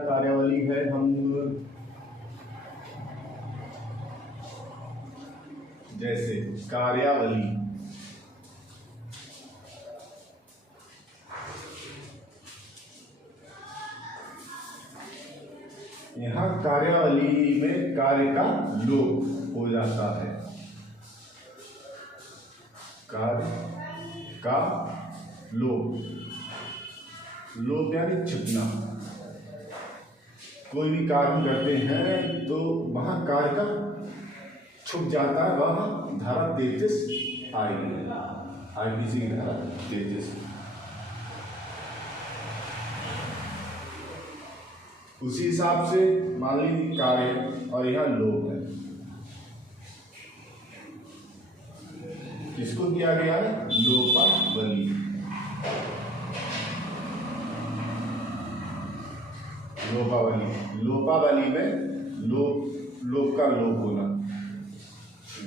कार्यावली है हम जैसे कार्यावली, यहाँ कार्यावली में कार्य का लोप हो जाता है। कार्य का लोप, लोप यानी छिपना। कोई भी कार्य करते हैं तो वहां कार्य का छुप जाता है, वह धारा 33 आएगी, आईपीसी की धारा 33। उसी हिसाब से मान लीजिए कार्य और यह लोप है, किसको किया गया है? लोपावली। लोपावली, लोपावली में लोप का लोप होना,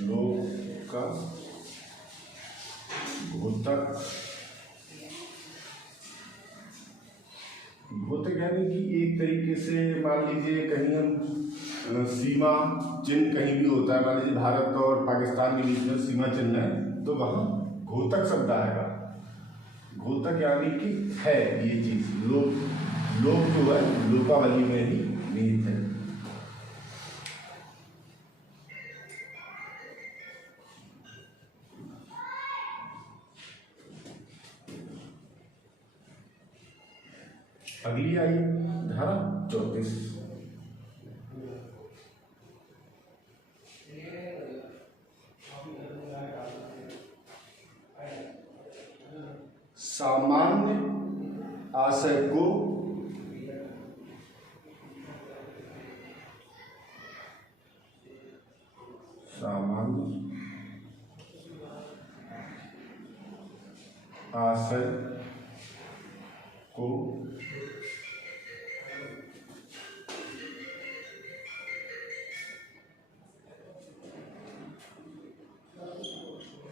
लोप का घोतक, घोतक यानी कि एक तरीके से मान लीजिए कहीं हम सीमा चिन्ह कहीं भी होता है, मान लीजिए भारत और पाकिस्तान के बीच में सीमा चिन्ह है तो वहां घोतक शब्द आएगा। घोतक यानी कि है ये चीज, लोप जो है लोपावली में ही निहित है। अगली आई धारा 34। सामान्य आशय को सामान्य आशय को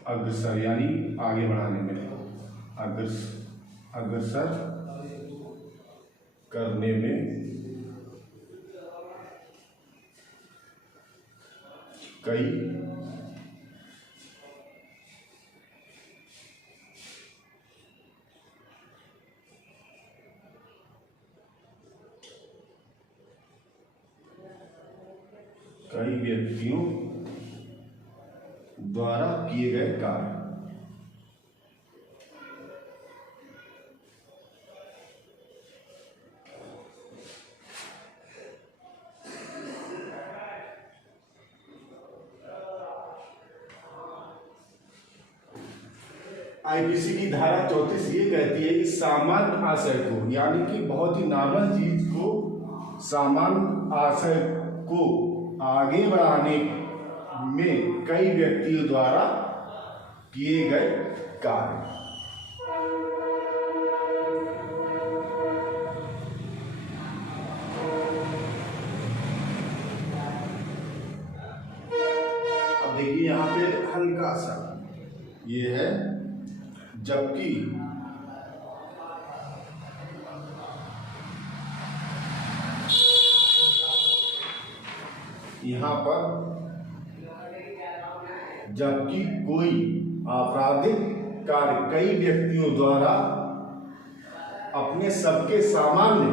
अग्रसर यानी आगे बढ़ाने में, अग्रसर करने में कई व्यक्तियों द्वारा किए गए कार्य। आईपीसी की धारा 34 ये कहती है कि सामान्य आशय को, यानी कि बहुत ही नॉर्मल चीज को, सामान्य आशय को आगे बढ़ाने में कई व्यक्तियों द्वारा किए गए कार्य। अब देखिए यहां पे हल्का सा ये है, जबकि यहां पर जबकि कोई आपराधिक कार्य कई व्यक्तियों द्वारा अपने सबके सामान्य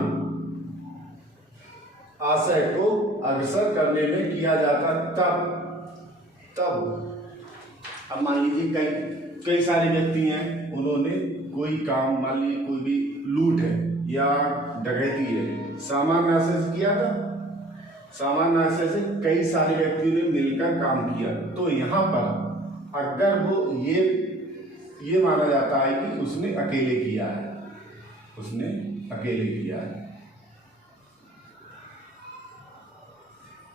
आशय को अग्रसर करने में किया जाता, तब अब मान लीजिए कई सारे व्यक्ति हैं, उन्होंने कोई काम, मान लीजिए कोई भी लूट है या डकैती है, सामान्य आशय से किया था, सामान्य आशय से कई सारे व्यक्तियों ने मिलकर काम किया, तो यहाँ पर अगर वो ये माना जाता है कि उसने अकेले किया है, उसने अकेले किया है,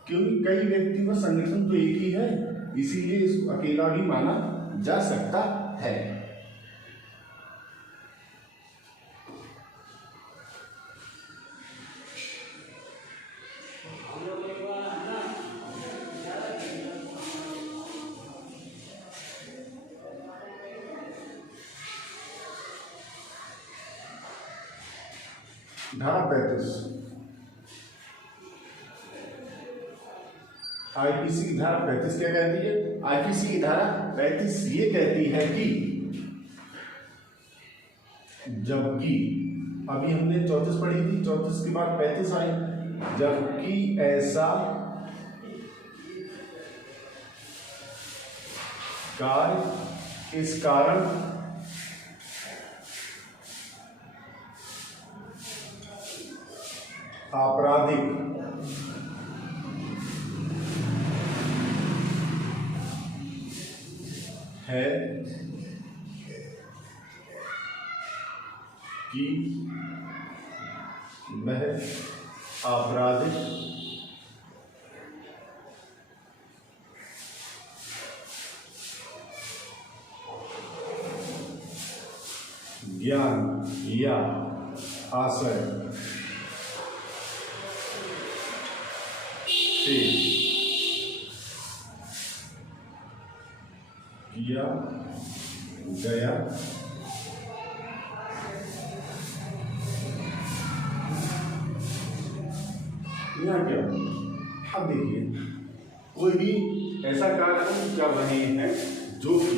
क्योंकि कई व्यक्तियों का संगठन तो एक ही है, इसीलिए इसको अकेला भी माना जा सकता है। धारा 35 आईपीसी की धारा 35 क्या कहती है? आईपीसी की धारा 35 ये कहती है कि जबकि अभी हमने 34 पढ़ी थी, 34 के बाद 35 आई, जबकि ऐसा कार्य इस कारण आपराधिक है कि वह आपराधिक ज्ञान या आशय से किया गया यहाँ क्या? अब देखिए, कोई भी ऐसा कार्य हम कर रहे हैं जो कि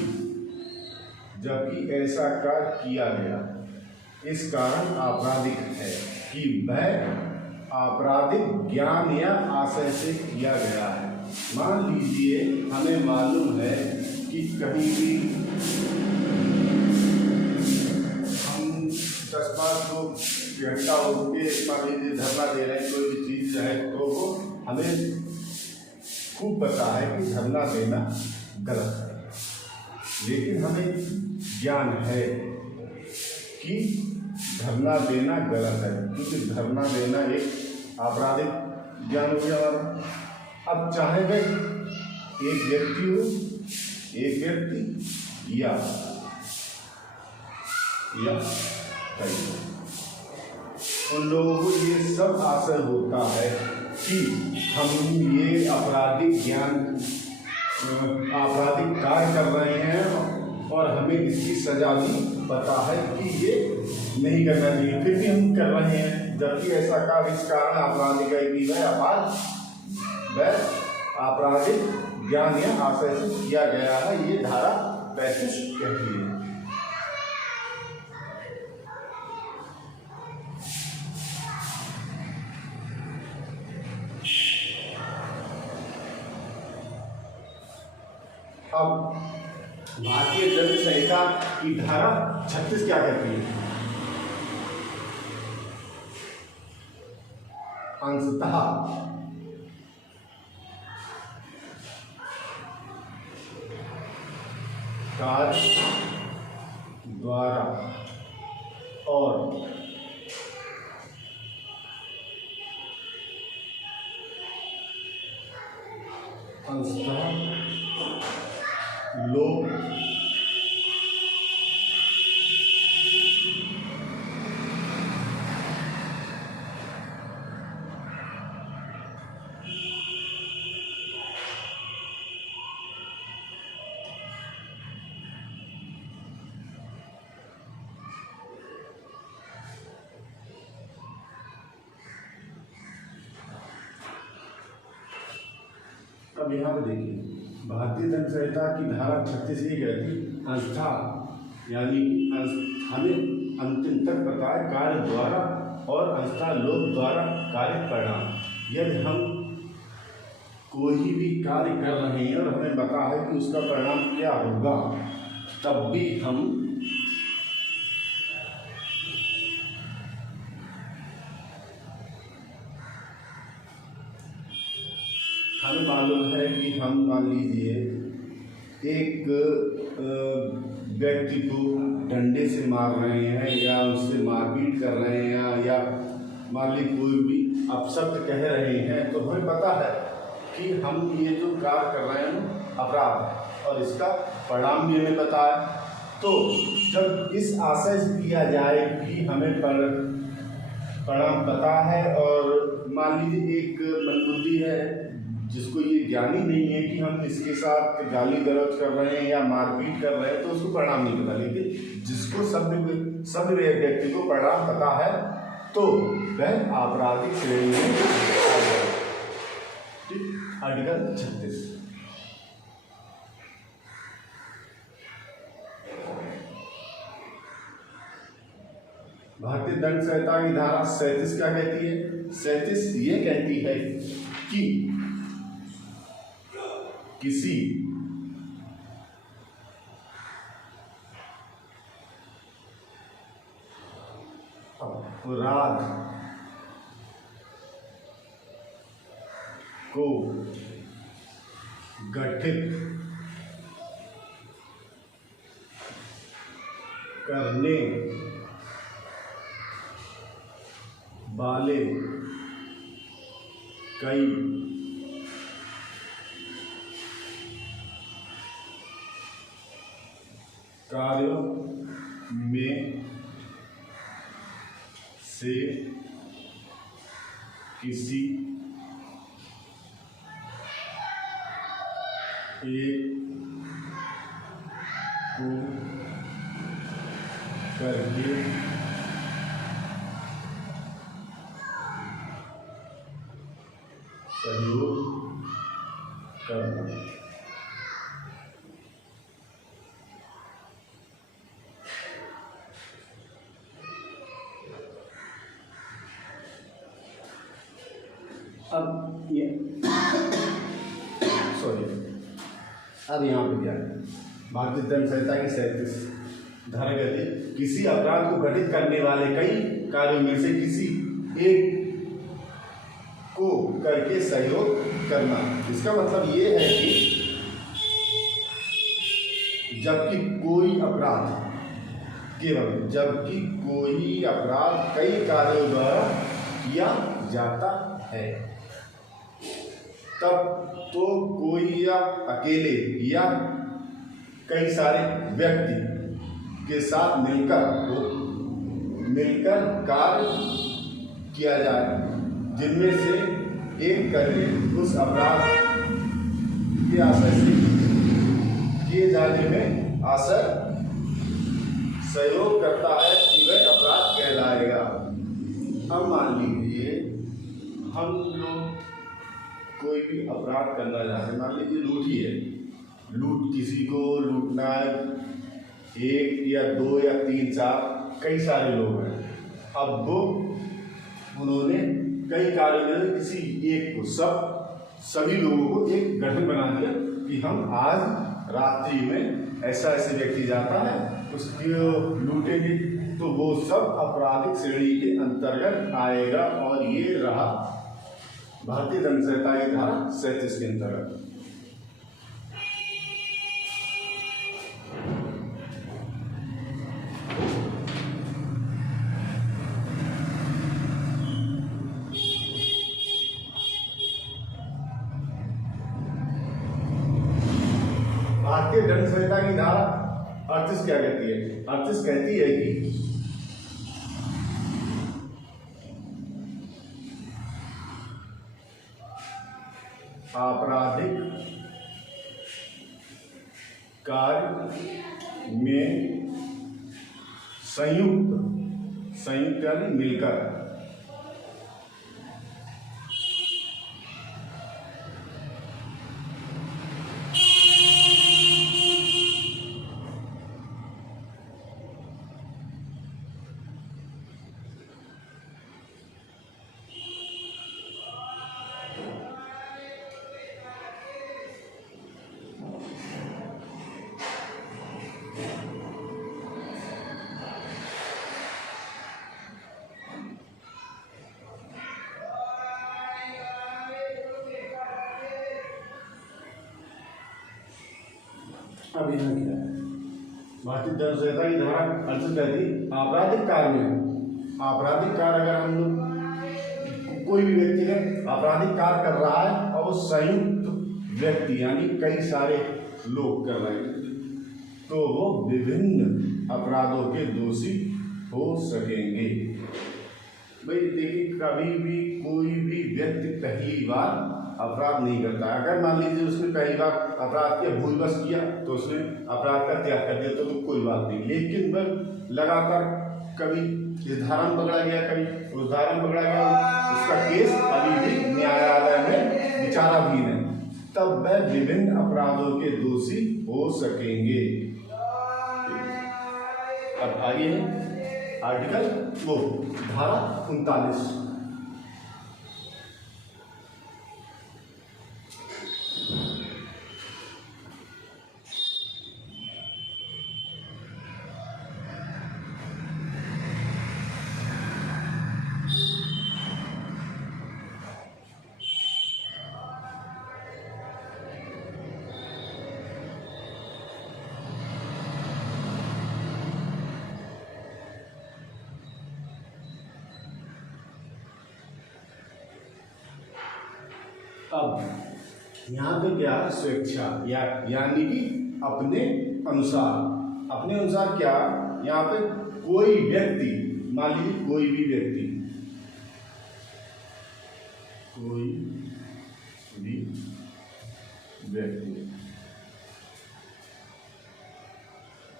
जबकि ऐसा कार्य किया गया इस कारण आपराधिक है कि वह आपराधिक ज्ञान या आशय से किया गया है। मान लीजिए हमें मालूम है कि कहीं भी हम 10-5 लोग इकट्ठा होकर मान लीजिए धरना दे रहे हैं, कोई भी चीज़ है, तो वो हमें खूब पता है कि धरना देना गलत है, लेकिन हमें ज्ञान है कि धरना देना गलत है, क्योंकि धरना देना एक आपराधिक ज्ञान हो गया हमारा। अब चाहे वह एक व्यक्ति हो, एक व्यक्ति या कई, उन लोगों को ये सब आशय होता है कि हम ये आपराधिक ज्ञान आपराधिक कार्य कर रहे हैं और हमें इसकी सजा भी पता है कि ये नहीं करना चाहिए, फिर भी हम कर रहे हैं, जबकि ऐसा कार्य इस कारण आपराधिक है कि वह आपराधिक ज्ञान या आशय से किया गया है। ये धारा 35 कहती है। अब भारतीय दंड संहिता की धारा 36 क्या कहती है? अंशतः कार्य द्वारा और अंशतः लोग अब यहाँ पे देखिए, भारतीय दंड संहिता की धारा 36 ये कहती अंशतः, यानी हमें अंतिम तक पता है कार्य द्वारा और अंशतः लोक द्वारा कार्य परिणाम। यदि हम कोई भी कार्य कर रहे हैं और हमें पता है कि उसका परिणाम क्या होगा, तब भी हमें मालूम है कि हम मान लीजिए एक व्यक्ति को डंडे से मार रहे हैं या उससे मारपीट कर रहे हैं या मान लीजिए कोई भी अपशब्द कह रहे हैं, तो हमें पता है कि हम ये जो कार्य कर रहे हैं अपराध है और इसका परिणाम भी हमें पता है। तो जब इस आशय से किया जाए कि हमें परिणाम पता है और मान लीजिए एक मंदबुद्धि है जिसको ये ज्ञान ही नहीं है कि हम इसके साथ गाली गलौज कर रहे हैं या मारपीट कर रहे हैं, तो उसको परिणाम नहीं पता, लेकिन जिसको सभ्य व्यक्ति को परिणाम पता है तो वह आपराधिक श्रेणी में। Article article 36। भारतीय दंड संहिता की धारा 37 क्या कहती है? 37 ये कहती है कि किसी अपराध को गठित करने वाले कई कार्यों में से किसी एक को करके सहयोग करना। अब ये सॉरी, अब यहाँ पे क्या है? भारतीय दंड संहिता की 37 धारा कहती है किसी अपराध को घटित करने वाले कई कार्यों में से किसी एक को करके सहयोग करना। इसका मतलब ये है कि जबकि कोई अपराध कई कार्यों द्वारा किया जाता है, तब तो कोई या अकेले या कई सारे व्यक्ति के साथ मिलकर कार्य किया जाए, जिनमें से एक करके उस अपराध के आशय से किए जाने में सहयोग करता है कि वह अपराध कहलाएगा। अब मान लीजिए हम लोग कोई भी अपराध करना चाहते हैं, मान लीजिए लूट ही है, किसी को लूटना है, 1 या 2 या 3 4 कई सारे लोग हैं। अब उन्होंने कई कार्यों में किसी एक को सभी लोगों को एक गठन बना दिया कि हम आज रात्रि में ऐसा व्यक्ति जाता है, उसकी लूटेंगे, तो वो सब आपराधिक श्रेणी के अंतर्गत आएगा। और ये रहा भारतीय दंड संहिता की धारा 37 के अंतर्गत। भारतीय दंड संहिता की धारा 38 क्या कहती है? 38 कहती है कि आपराधिक कार्य में संयुक्त यानी मिलकर अब यहाँ क्या है? भारतीय दंड संहिता की धारा 38 कहती आपराधिक कार्य अगर हम लोग कोई भी व्यक्ति है आपराधिक कार्य कर रहा है और वो संयुक्त व्यक्ति यानी कई सारे लोग कर रहे हैं, तो वो विभिन्न अपराधों के दोषी हो सकेंगे। भाई देखिए, कभी भी कोई भी व्यक्ति पहली बार अपराध नहीं करता है। अगर मान लीजिए उसने पहली बार अपराध किया, भूलवश किया, तो उसने अपराध का त्याग कर दिया तो कोई बात नहीं। लेकिन वह लगातार कभी इस धारा में पकड़ा गया, कभी उस धारा में पकड़ा गया, उसका केस अभी भी न्यायालय में विचाराधीन है। तब वह विभिन्न अपराधों के दोषी हो सकेंगे। अब आगे है आर्टिकल वो धारा 39। अब यहाँ पे क्या है, स्वेच्छा यानी कि अपने अनुसार क्या, यहाँ पे कोई व्यक्ति, मान लीजिए कोई भी व्यक्ति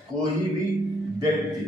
कोई भी व्यक्ति